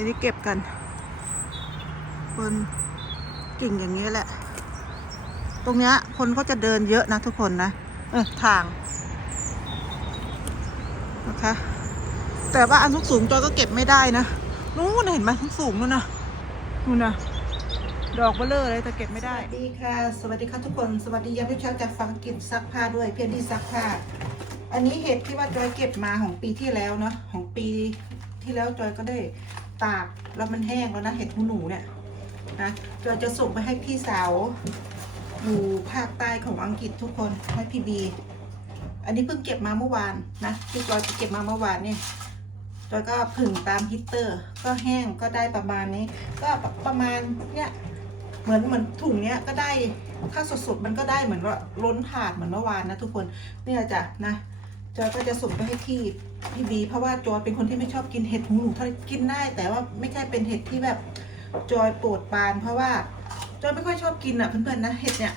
ทีนี้เก็บกันบนกิ่งอย่างนี้แหละ ตรงเนี้ยคนเขาจะเดินเยอะนะทุกคนนะ เออทางนะคะ แต่ว่าอันทุกสูงจอยก็เก็บไม่ได้นะ นู้นเห็นไหมสูงนู่นนะนู่นนะดอกเบลเลอร์เลยแต่เก็บไม่ได้ สวัสดีค่ะ สวัสดีค่ะทุกคน สวัสดียามเช้าจากฟังกินซักผ้าด้วยเพียนที่ซักผ้า อันนี้เห็ดที่ว่าจอยเก็บมาของปีที่แล้วเนาะของปีที่แล้วจอยก็ได้ ตากแล้วมันแห้งแล้วนะเห็ดหูหนูเนี่ยนะจอยจะส่งไปให้พี่สาวอยู่ภาคใต้ของอังกฤษทุกคนให้พี่บี อันนี้เพิ่งเก็บมาเมื่อวานนะที่จอยเก็บมาเมื่อวานเนี่ยจอยก็ผึ่งตามฮิตเตอร์ ก็แห้งก็ได้ประมาณนี้ ก็ประมาณเนี่ยเหมือนเหมือนถุงเนี้ยก็ได้ถ้าสดๆมันก็ได้เหมือนว่าล้นถาดเหมือนเมื่อวานนะทุกคนเนี่ยจ้ะนะ จอยก็จะส่งไปให้พี่พี่บี เพราะว่าจอยเป็นคนที่ไม่ชอบกินเห็ดหูหนูถ้ากินได้ แต่ว่าไม่ใช่เป็นเห็ดที่แบบจอยโปรดปาน เพราะว่าจอยไม่ค่อยชอบกินอะเพื่อนๆนะเห็ดเนี่ย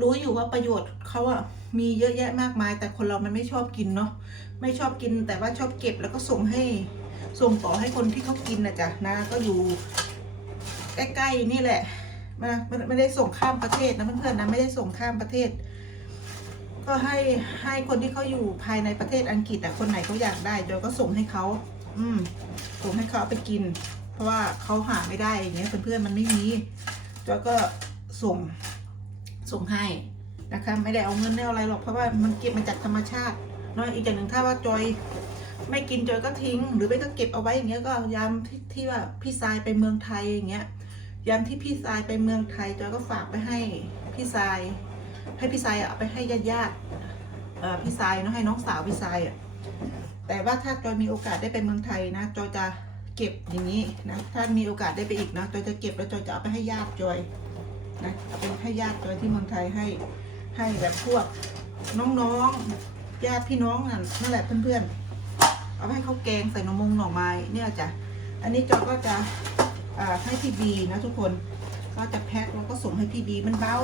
รู้อยู่ว่าประโยชน์เขาอะมีเยอะแยะมากมาย แต่คนเรามันไม่ชอบกินเนาะไม่ชอบกินแต่ว่าชอบเก็บแล้วก็ส่งให้ส่งต่อให้คนที่เขากินนะจ๊ะนะก็อยู่ใกล้ๆนี่แหละมาไม่ไม่ได้ส่งข้ามประเทศนะเพื่อนๆนะไม่ได้ส่งข้ามประเทศ ก็ให้ให้คนที่เขาอยู่ภายในประเทศอังกฤษอะคนไหนเขาอยากได้จอยก็ส่งให้เขาอืมส่งให้เขาเอาไปกิน เพราะว่าเขาหาไม่ได้อย่างเงี้ยเพื่อนๆมันไม่มีจอยก็ส่งส่งให้นะคะไม่ได้เอาเงินไม่เอาอะไรหรอกเพราะว่ามันเก็บมาจากธรรมชาติเนาะอีกอย่างหนึ่งถ้าว่าจอยไม่กินจอยก็ทิ้ง หรือไม่ก็เก็บเอาไว้อย่างเงี้ยก็ยามที่ที่ว่าพี่ทรายไปเมืองไทยอย่างเงี้ยยามที่พี่ทรายไปเมืองไทยจอยก็ฝากไปให้พี่ทราย ให้พี่ทรายเอาไปให้ญาติญาติๆพี่ทรายเนาะให้น้องสาวพี่ทรายอะแต่ว่าถ้าจอยมีโอกาสได้ไปเมืองไทยนะจอยจะเก็บอย่างนี้นะถ้ามีโอกาสได้ไปอีกนะจอยจะเก็บแล้วจอยจะเอาไปให้ญาติจอยนะเอาเป็นให้ญาติตัวที่เมืองไทยให้ให้แบบพวกน้องๆญาติพี่น้องนั่นแหละเพื่อนๆเอาไปให้เขาแกงใส่นมมงหน่อไม้เนี่ยจ้ะอันนี้จอยก็จะให้พี่บีนะทุกคนก็จะแพ็คแล้วก็ส่งให้พี่บีมันเบา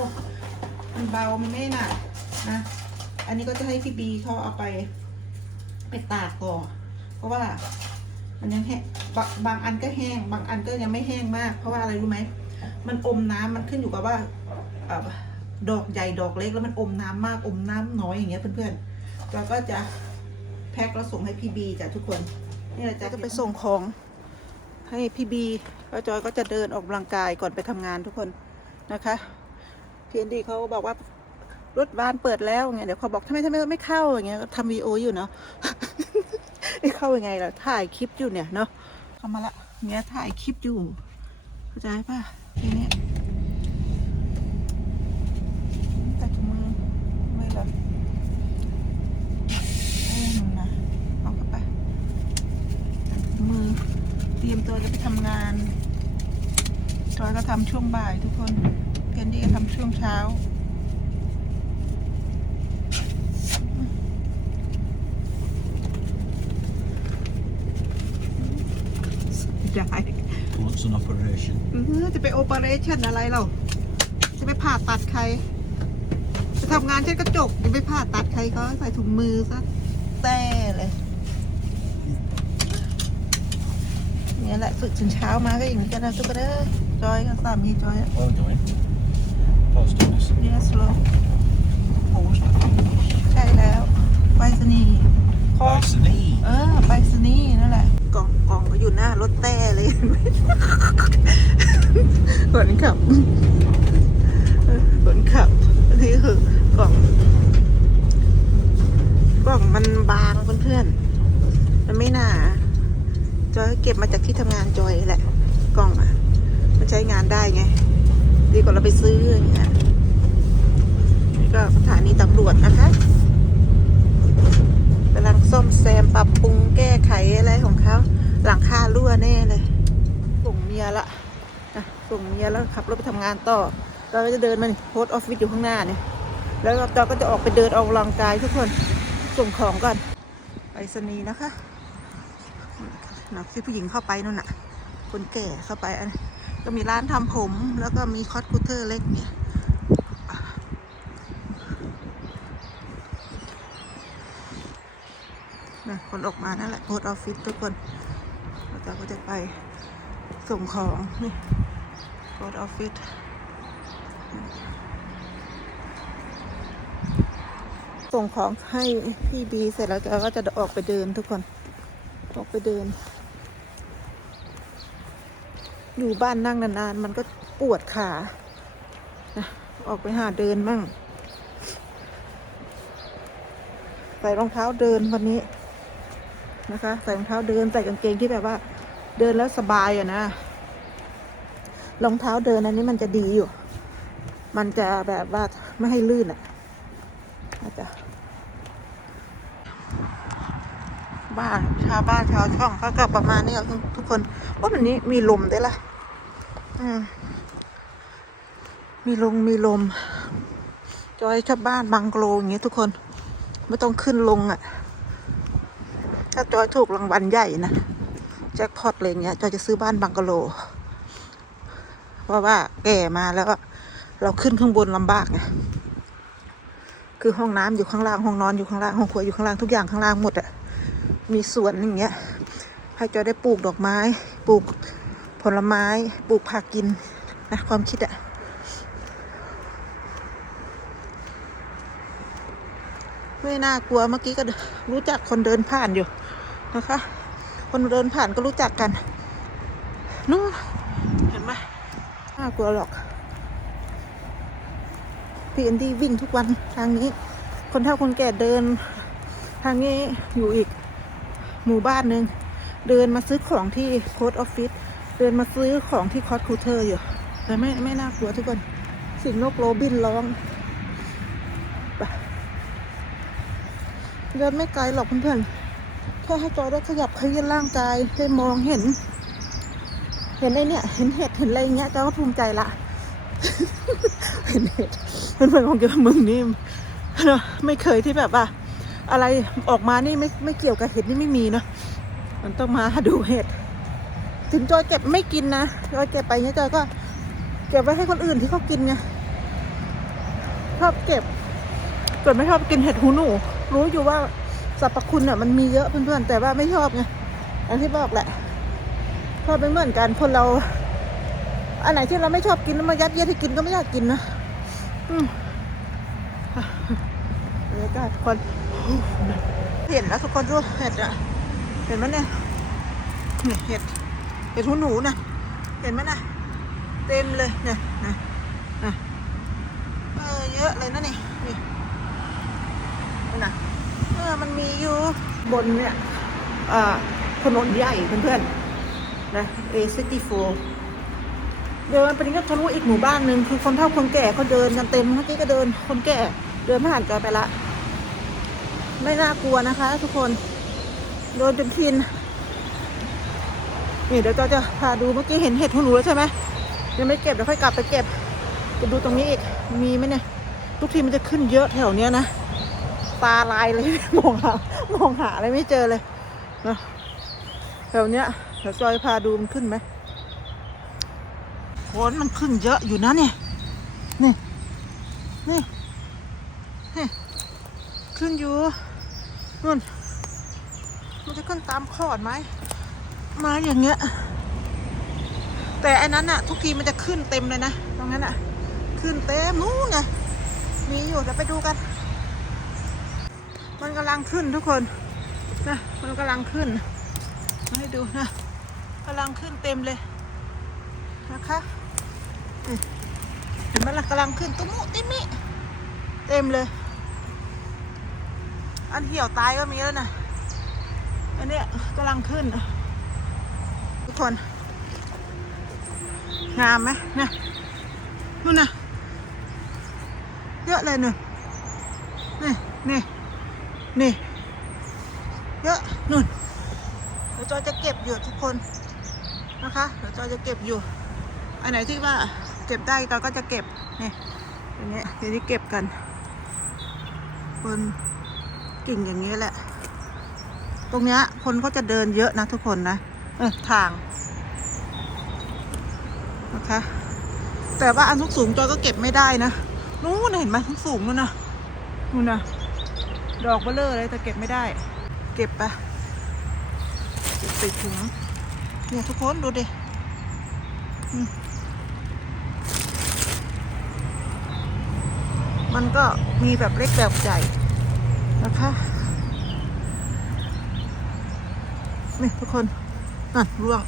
มันเบา มันไม่หนักนะ อันนี้ก็จะให้พี่บีเขาเอาไป ไปตากก่อนเพราะว่ามันยังแห้งบางบางอันก็แห้ง บางอันก็ยังไม่แห้งมาก เพราะว่าอะไรรู้ไหม มันอมน้ำมันขึ้นอยู่กับว่าอดอกใหญ่ดอกเล็กแล้วมันอมน้ำมากอมน้ำน้อยอย่างเงี้ยเพื่อนๆ เราก็จะแพ็คแล้วส่งให้พี่บีจ้ะทุกคน นี่แหละจะจะไปส่งของให้พี่บีแล้วจอยก็จะเดินออกกำลังกายก่อนไปทำงานทุกคนนะคะ พีเอ็นดีเขาบอกว่ารถบ้านเปิดแล้วไงเดี๋ยวเขาบอกทำไมทำไมไม่เข้าอย่างเงี้ยทำวีโออยู่เนาะไม่เข้ายังไงล่ะถ่ายคลิปอยู่เนี่ยเนาะเข้ามาละเนี้ยถ่ายคลิปอยู่เข้าใจป่ะทีเนี้ยต่ถุงมือไม่เลยเอ้ยหนูนะเอากลับไปมือเตรียมตัวจะไปทำงานจอยก็ทำช่วงบ่ายทุกคน นดี้ก็ทำช่วงเช้า ได้ Wants an operation. เออจะไปโอเปอเรชั่นอะไรเรา จะไปผ่าตัดใคร จะทำงานเช่นกระจกจะไปผ่าตัดใครเขาใส่ถุงมือซะแต่เลยเนี่ยแหละฝึกถึงเช้ามาก็อย่างนี้กันนะทุกคนเด้อจอยกับสามีจอยอะ Well done. Post office. yes โล Post office. ใช่แล้วไปรษณีย์คอ Nice and easy. เออไปรษณีย์นั่นแหละ กล่องกล่องก็อยู่หน้ารถแต่เลยคนขับเออคนขับนี่คือกล่อง กล่องมันบางเพื่อนๆ มันไม่หนา จอยเก็บมาจากที่ทำงานจอยแหละ กล่องอะ มันใช้งานได้ไง ดีกว่าเราไปซื้ออย่างเงี้ยนี่ก็สถานีตำรวจนะคะกำลังซ่อมแซมปรับปรุงแก้ไขอะไรของเขาหลังคารั่วแน่เลย ส่งเมียละส่งเมียแล้วขับรถไปทำงานต่อ เราก็จะเดินมาโพสออฟฟิศอยู่ข้างหน้าเนี่ยแล้วเราก็จะออกไปเดินออกกำลังกายทุกคนส่งของก่อนไปสนีนะคะนะที่ผู้หญิงเข้าไปนู่นน่ะ คนแก่เข้าไปอัน ก็มีร้านทำผม แล้วก็มีคอสคูเตอร์เล็กเนี่ย นะคนออกมานั่นแหละโพสออฟฟิศทุกคนเราก็จะไปส่งของนี่โ o ดออฟฟิศส่งของให้พี่บีเสร็จแล้วแกก็จะออกไปเดินทุกคน ออกไปเดิน อยู่บ้านนั่งนานๆ มันก็ปวดขานะออกไปหาเดินมั่ง ใส่รองเท้าเดินวันนี้นะคะ ใส่รองเท้าเดินใส่กางเกงที่แบบว่า เดินแล้วสบายอะนะ รองเท้าเดินอันนี้มันจะดีอยู่ มันจะแบบว่าไม่ให้ลื่นอะอาจจะบ้า ชาวบ้านชาวช่องเขาก็ประมาณนี้อะทุกคนว่ามันนี้มีลมได้ละอืมมีลมมีลม จอยชอบบ้านบังโกลอย่างเงี้ยทุกคน ไม่ต้องขึ้นลงอะ่ะ ถ้าจอยถูกรางวัลใหญ่นะแจ็คพอตอะไรเงี้ยจอยจะซื้อบ้านบังกะโลเพราะว่าแก่มาแล้วเราขึ้นข้างบนลำบากไงคือห้องน้ำอยู่ข้างล่างห้องนอนอยู่ข้างล่างห้องครัวอยู่ข้างล่างทุกอย่างข้างล่างหมดอะ มีสวนอย่างเงี้ยให้จอยได้ปลูกดอกไม้ ปลูกผลไม้ ปลูกผักกินนะความคิดอะไม่น่ากลัวเมื่อกี้ก็รู้จักคนเดินผ่านอยู่นะคะ คนเดินผ่านก็รู้จักกันนู้นเห็นไหมน่ากลัวหรอกพี่แอนดี้วิ่งทุกวันทางนี้ คนเฒ่าคนแก่เดิน ทางนี้อยู่อีก หมู่บ้านหนึ่งเดินมาซื้อของที่โค้ดออฟฟิศเดินมาซื้อของที่คอสคูเทอร์อยู่ แต่ไม่ไม่น่ากลัวทุกคนสิ่งนกโรบินร้องเดินไม่ไกลหรอกเพื่อนๆแค่ให้จอยได้ขยับขยื่นร่างกายให้มองเห็น เห็นไอ้เนี่ย เห็นเห็ดเห็นอะไรเงี้ยจอยก็ภูมิใจละเห็นเห็ดเพื่อนๆของแกมึงนี่ไม่เคยที่แบบว่า อะไรออกมานี่ไม่ไม่เกี่ยวกับเห็ดนี่ไม่มีเนาะมันต้องมาดูเห็ด ถึงจอยเก็บไม่กินนะจอยเก็บไปเนี้ยจอยก็ เก็บไว้ให้คนอื่นที่เขากินไงชอบเก็บส่วนไม่ชอบกินเห็ดหูหนู รู้อยู่ว่าสรรพคุณอะมันมีเยอะเพื่อนๆแต่ว่าไม่ชอบไงอันที่บอกแหละชอบไม่เหมือนกันคนเรา อันไหนที่เราไม่ชอบกินแล้วมายัดเยียดให้กินก็ไม่อยากกินนะอืม กาศคนเห็นแล้วทุกคนดูเห็ดอะเห็นไหมเนี่ยนี่เห็ดเห็ดหูหนูนะเห็นไหมนะเต็มเลยเนี่ยนะนะเออเยอะเลยนะนี่นี่นะเออมันมีอยู่บนเนี่ยอ่าถนนใหญ่เพื่อนๆนะ A64 เดินไปนี้ก็ทะลุอีกหมู่บ้านหนึ่งคือคนเฒ่าคนแก่เขาเดินกันเต็มเมื่อกี้ก็เดินคนแก่เดินผ่านจอยไปละ ไม่น่ากลัวนะคะ ทุกคน โดนจนทินนี่เดี๋ยวจอยจะพาดูเมื่อกี้เห็นเห็ดหูหนูแล้วใช่ไหมยังไม่เก็บเดี๋ยวค่อยกลับไปเก็บจะดูตรงนี้อีกมีไหมเนี่ยทุกทีมันจะขึ้นเยอะแถวเนี้ยนะตาลายเลย มองหามองหาอะไรไม่เจอเลยนะแถวเนี้ยเดี๋ยวจอยพาดูมันขึ้นไหมโคนมันขึ้นเยอะอยู่นะเนี่ยนี่นี่นี่ขึ้นอยู่ นู่นมันจะขึ้นตามขอดไหมมาอย่างเงี้ย แต่อันนั้นอะทุกทีมันจะขึ้นเต็มเลยนะตรงนั้นอะขึ้นเต็มนู้นไงมีอยู่เดี๋ยวไปดูกัน มันกำลังขึ้นทุกคนนะมันกำลังขึ้นมาให้ดูนะกำลังขึ้นเต็มเลยนะคะเห็นไหมล่ะกำลังขึ้นตุ้มุติมิ เต็มเลย อันเหี่ยวตายก็มีแล้วนะ อันเนี้ยกำลังขึ้น ทุกคน งามไหมเนี่ยนู่นนะเยอะเลยหนึ่งนี่นี่นี่เยอะนุ่นเดี๋ยวจอยจะเก็บอยู่ทุกคนนะคะเดี๋ยวจอยจะเก็บอยู่ อันไหนที่ว่าเก็บได้เราก็จะเก็บนี่อันนี้เดี๋ยวนี้เก็บกันบน กิ่งอย่างนี้แหละ ตรงเนี้ย คนเขาจะเดินเยอะนะทุกคนนะ เออทางนะคะ แต่ว่าอันทุกสูงจอยก็เก็บไม่ได้นะ นู้นเห็นไหมทุกสูงๆนู่นนะนู่นนะดอกเบลเลอร์เลยแต่เก็บไม่ได้ เก็บปะเก็บใส่ถุงเนี่ยทุกคนดูดิมันก็มีแบบเล็กแบบใหญ่ นะคะนี่ทุกคนนั่นร่วง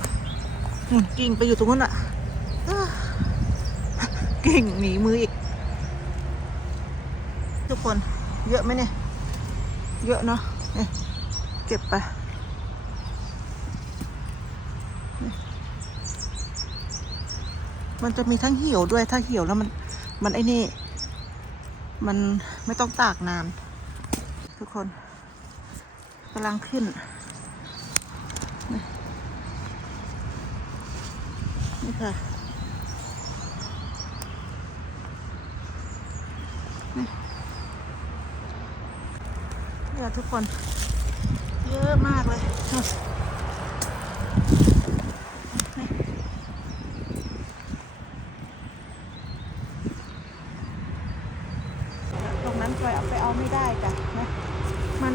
กิ่งไปอยู่ตรงนั้นอะกิ่งหนีมืออีก ทุกคนเยอะไหมเนี่ย เยอะเนาะนี่เก็บไปมันจะมีทั้งเหี่ยวด้วยถ้าเหี่ยวแล้วมัน มันไอ้นี่ มันไม่ต้องตากนาน ทุกคนกำลังขึ้น นี่ค่ะ นี่เนี่ยทุกคน เยอะมากเลยนี่นี่ ตรงนั้นจอยเอาไปเอาไม่ได้จ้ะนะ มัน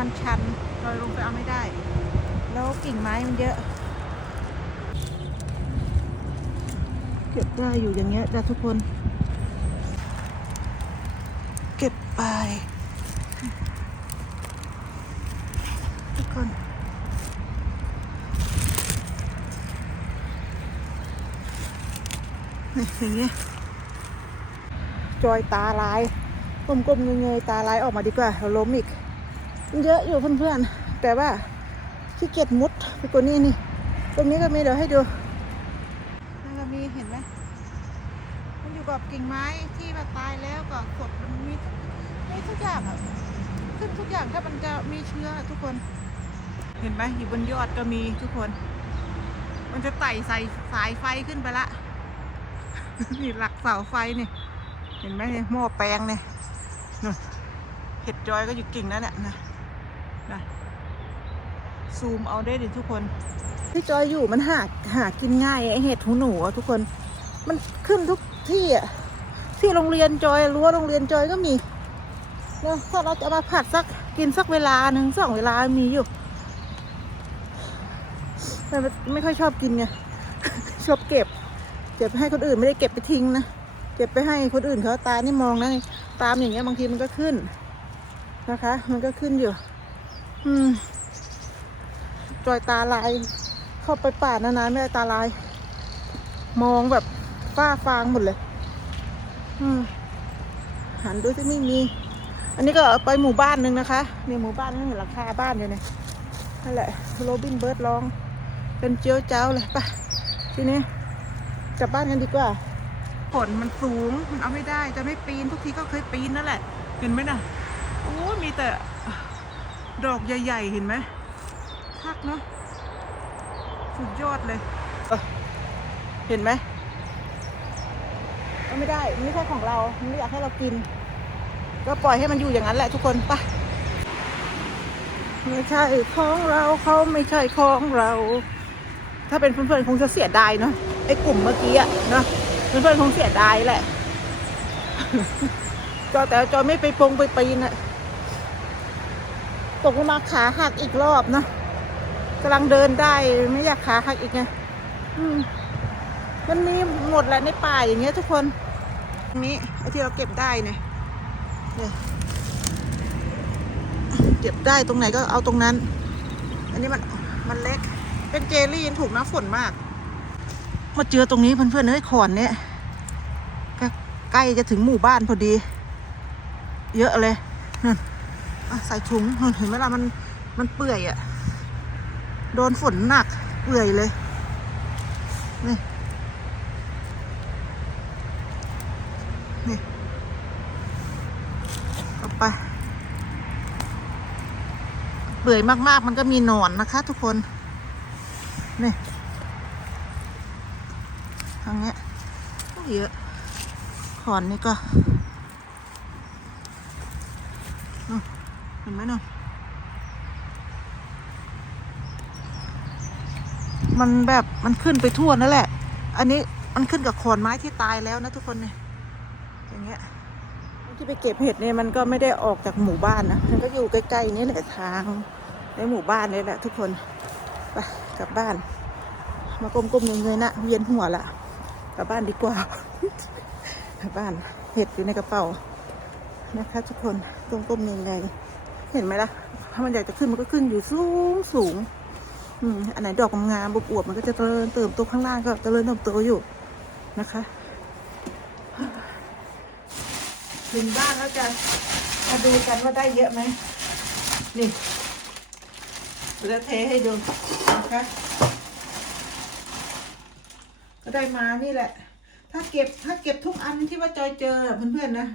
มันชันจอยลงไปเอาไม่ได้ แล้วกิ่งไม้มันเยอะ เก็บได้อยู่อย่างเงี้ยจ้ะทุกคน เก็บไป ทุกคนนี่อย่างเงี้ยจอยตาลายก้มๆเงยๆตาลายออกมาดีกว่าเราล้มอีก เยอะอยู่เพื่อนๆ แต่ว่าขี้เกียจมุดไปกว่านี้นี่ ตรงนี้ก็มีเดี๋ยวให้ดูนั่นก็มีเห็นไหมมันอยู่กับกิ่งไม้ที่มันตายแล้วก็กดมันมีมีทุกอย่างอะขึ้นทุกอย่างถ้ามันจะมีเชื้อทุกคน เห็นไหมอยู่บนยอดก็มีทุกคน มันจะไต่ใส่สายไฟขึ้นไปละนี่หลักเสาไฟนี่เห็นไหมเนี่ยหม้อแปลงเนี่ยนู่นเห็ดจอยก็อยู่กิ่งนั่นแหละนะ นะซูมเอาได้ดิทุกคนที่จอยอยู่มันหาหากินง่ายไอเห็ดหูหนูอะทุกคน มันขึ้นทุกที่อะที่โรงเรียนจอยรั้วโรงเรียนจอยก็มีเนาะถ้าเราจะมาผัดสักกินสักเวลาหนึ่งสองเวลามีอยู่แต่ไม่ค่อยชอบกินไงชอบเก็บ เก็บให้คนอื่นไม่ได้เก็บไปทิ้งนะเก็บไปให้คนอื่นเขาตานี่มองนะตามอย่างเงี้ยบางทีมันก็ขึ้นนะคะ มันก็ขึ้นอยู่ อืมจอยตาลาย เข้าไปป่านานๆไม่ได้ตาลาย มองแบบฝ้าฟางหมดเลย อืมหันดูที่ไม่มี อันนี้ก็ไปหมู่บ้านหนึ่งนะคะนี่หมู่บ้านนั่นเห็นหลังคาบ้านอยู่เนี่ยนั่นแหละโรบินเบิร์ดร้อง เป็นเจียวเจ้าเลยไปทีนี้กลับบ้านกันดีกว่าฝนมันสูงมันเอาไม่ได้จะไม่ปีนทุกทีก็เคยปีนนั่นแหละเห็นไหมน่ะโอ้มีแต่ ดอกใหญ่ ๆ เห็นไหมคักเนาะสุดยอดเลย เห็นไหมเอาไม่ได้มันไม่ใช่ของเรามันไม่อยากให้เรากิน ก็ปล่อยให้มันอยู่อย่างนั้นแหละทุกคนไปไม่ใช่ของเราเขาไม่ใช่ของเรา ถ้าเป็นเพื่อนๆคงจะเสียดายเนาะไอ้กลุ่มเมื่อกี้อะเนาะเพื่อนๆคงเสียดายแหละจอแต่จอไม่ไปปงไปปีนอะ ตกลงมาขาหักอีกรอบนะกำลังเดินได้ไม่อยากขาหักอีกไงมมันมีหมดแหละในป่าอย่างเงี้ยทุกคนตรงนี้ไอ้ที่เราเก็บได้เนี่ยเก็บได้ตรงไหนก็เอาตรงนั้น อันนี้มันมันเล็ก เป็นเจลลี่ถูกน้ำฝนมาก มาเจอตรงนี้เพื่อนๆเฮ้ยขอนเนี่ยใกล้จะถึงหมู่บ้านพอดี เยอะเลยนั่น ใส่ถุงเห็นไหมล่ะมันมันเปื่อยอะ่ะ โดนฝนหนัก เปื่อยเลย นี่ นี่เอาไป เปื่อยมาก ๆ มันก็มีหนอนนะคะ ทุกคน นี่ทางเนี้ยเยอะขอนนี่ก็นู่นเห็นไหมนู่นมันแบบมันขึ้นไปทั่วนั่นแหละ อันนี้มันขึ้นกับขอนไม้ที่ตายแล้วนะทุกคนเนี่ยอย่างเงี้ยที่ไปเก็บเห็ดเนี่ยมันก็ไม่ได้ออกจากหมู่บ้านนะมันก็อยู่ใกล้ๆนี่แหละทาง ในหมู่บ้านนี่แหละทุกคนไปกลับบ้าน มาก้มๆเงยๆนะเวียนหัวละกลับบ้านดีกว่ากลับบ้านเห็ดอยู่ในกระเป๋านะคะทุกคนก้มๆเงยๆ เห็นไหมล่ะ ถ้ามันอยากจะขึ้นมันก็ขึ้นอยู่สูงสูง อืม อันไหนดอกงามๆอวบๆมันก็จะเจริญเติมโตข้างล่างก็เจริญเติมโตอยู่นะคะถึงบ้านแล้วจะมาดูกันว่าได้เยอะไหมนี่เราจะเทให้ดูนะคะก็ได้มานี่แหละ ถ้าเก็บถ้าเก็บทุกอันที่ว่าจอยเจอเพื่อนๆนะ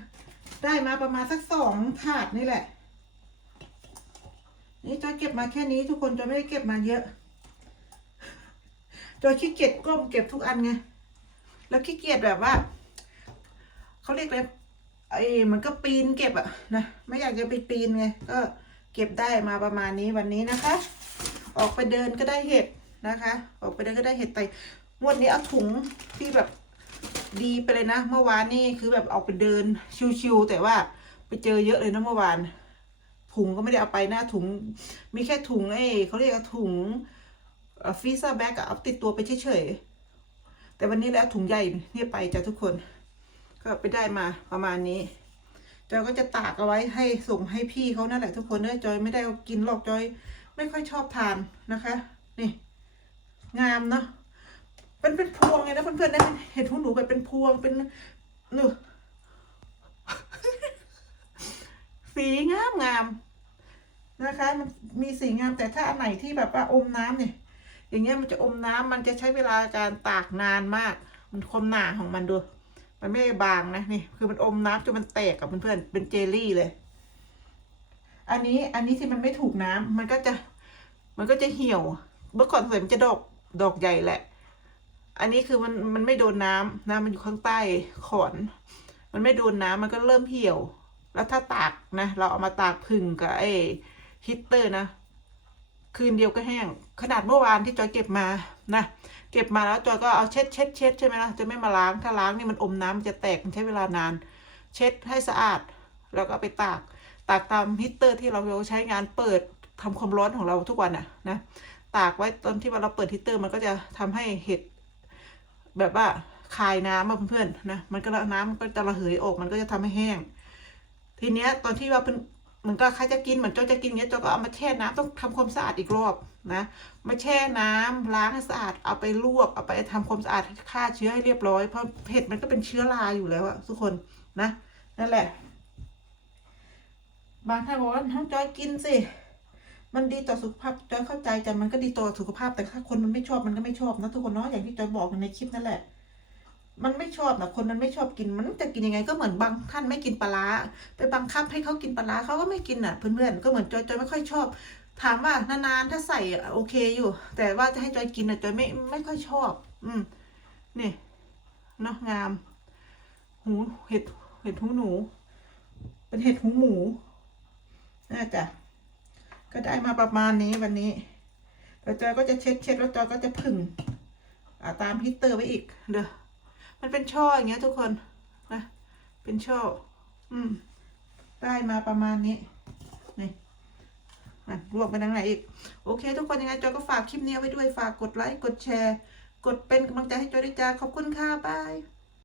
ได้มาประมาณสักสองถาดนี่แหละ นี่จอยเก็บมาแค่นี้ทุกคนจอยไม่ได้เก็บมาเยอะจอยขี้เกียจก้มเก็บทุกอันไง แล้วขี้เกียจแบบว่าเขาเรียกอะไรไอ้มันก็ปีนเก็บอะนะ ไม่อยากจะไปปีนไง ก็เก็บได้มาประมาณนี้วันนี้นะคะ ออกไปเดินก็ได้เห็ดนะคะ ออกไปเดินก็ได้เห็ดไตงวดนี้เอาถุงที่แบบดีไปเลยนะ เมื่อวานนี่คือแบบออกไปเดินชิวๆแต่ว่าไปเจอเยอะเลยนะเมื่อวาน ถุงก็ไม่ได้เอาไปหน้าถุง มีแค่ถุงไอ้เขาเรียกถุงฟีซ่าแบ็กอะเอาติดตัวไปเฉยๆ แต่วันนี้แล้วถุงใหญ่เนี่ยไปจ้ะทุกคน ก็ไปได้มาประมาณนี้ จอยก็จะตากเอาไว้ให้ส่งให้พี่เขานั่นแหละทุกคนเนอะจอยไม่ได้กินหรอกจอย ไม่ค่อยชอบทานนะคะ นี่ งามเนาะเป็นเป็นพวงไงนะเพื่อนๆได้เห็ดหูหนูแบบเป็นพวงเป็นนูสีงามงาม นะคะ มันมีสีงามแต่ถ้าอันไหนที่แบบว่าอมน้ำเนี่ย อย่างเงี้ยมันจะอมน้ำมันจะใช้เวลาการตากนานมาก มันคมหนาของมันดู มันไม่บางนะนี่ คือมันอมน้ำจนมันแตกกับเพื่อนๆเป็นเจลลี่เลย อันนี้อันนี้ที่มันไม่ถูกน้ำมันก็จะ มันก็จะเหี่ยว เมื่อก่อนสวยมันจะดอกดอกใหญ่แหละ อันนี้คือมันมันไม่โดนน้ำน้ำมันอยู่ข้างใต้ขอน มันไม่โดนน้ำมันก็เริ่มเหี่ยว แล้วถ้าตากนะ เราเอามาตากพึ่งกับไอ้ ฮีตเตอร์นะ คืนเดียวก็แห้ง ขนาดเมื่อวานที่จอยเก็บมานะ เก็บมาแล้วจอยก็เอาเช็ดเช็ดเช็ดใช่ไหมล่ะจะไม่มาล้างถ้าล้างนี่มันอมน้ำมันจะแตกมันใช้เวลานาน เช็ดให้สะอาด แล้วก็ไปตากตากตามฮีตเตอร์ที่เราใช้งานเปิดทำความร้อนของเราทุกวันน่ะนะตากไว้ตอนที่ว่าเราเปิดฮีตเตอร์มันก็จะทำให้เห็ดแบบว่าคายน้ำมาเพื่อนๆนะมันก็น้ำมันก็จะระเหยออกมันก็จะทำให้แห้ง ทีเนี้ยตอนที่ว่า เหมือนก็ใครจะกินเหมือนจอยจะกินเงี้ยจอยก็เอามาแช่น้ำต้องทำความสะอาดอีกรอบนะมาแช่น้ำล้างให้สะอาดเอาไปลวกเอาไปทำความสะอาดฆ่าเชื้อให้เรียบร้อยเพราะเห็ดมันก็เป็นเชื้อราอยู่แล้วอะทุกคนนะนั่นแหละ บางท่านบอกว่าน้องจอยกินสิมันดีต่อสุขภาพจอยเข้าใจแต่มันก็ดีต่อสุขภาพแต่ถ้าคนมันไม่ชอบมันก็ไม่ชอบนะทุกคนเนาะอย่างที่จอยบอกในคลิปนั่นแหละ มันไม่ชอบนะคนมันไม่ชอบกินมันจะกินยังไงก็เหมือนบางท่านไม่กินปลาไปบังคับให้เขากินปลาเขาก็ไม่กินอะเพื่อนๆก็เหมือนจอยจอยไม่ค่อยชอบ ถามว่านานๆถ้าใส่โอเคอยู่ แต่ว่าจะให้จอยกินอะจอยไม่ไม่ค่อยชอบ อืมนี่เนาะงาม หูเห็ดเห็ดหูหนู เป็นเห็ดหูหมูน่าจะก็ได้มาประมาณนี้วันนี้แล้วจอยก็จะเช็ดเช็ดแล้วจอยก็จะผึ่งอ่าตามฮีตเตอร์ไว้อีกเด้อ มันเป็นช่ออย่างเงี้ยทุกคนนะ เป็นช่อ อืม ได้มาประมาณนี้ นี่นะรวมไปทางไหนอีก โอเค ทุกคนยังไงจอยก็ฝากคลิปนี้ไว้ด้วย ฝากกดไลค์ กดแชร์ กดเป็นกำลังใจให้จอยด้วยจ้าขอบคุณค่ะ บาย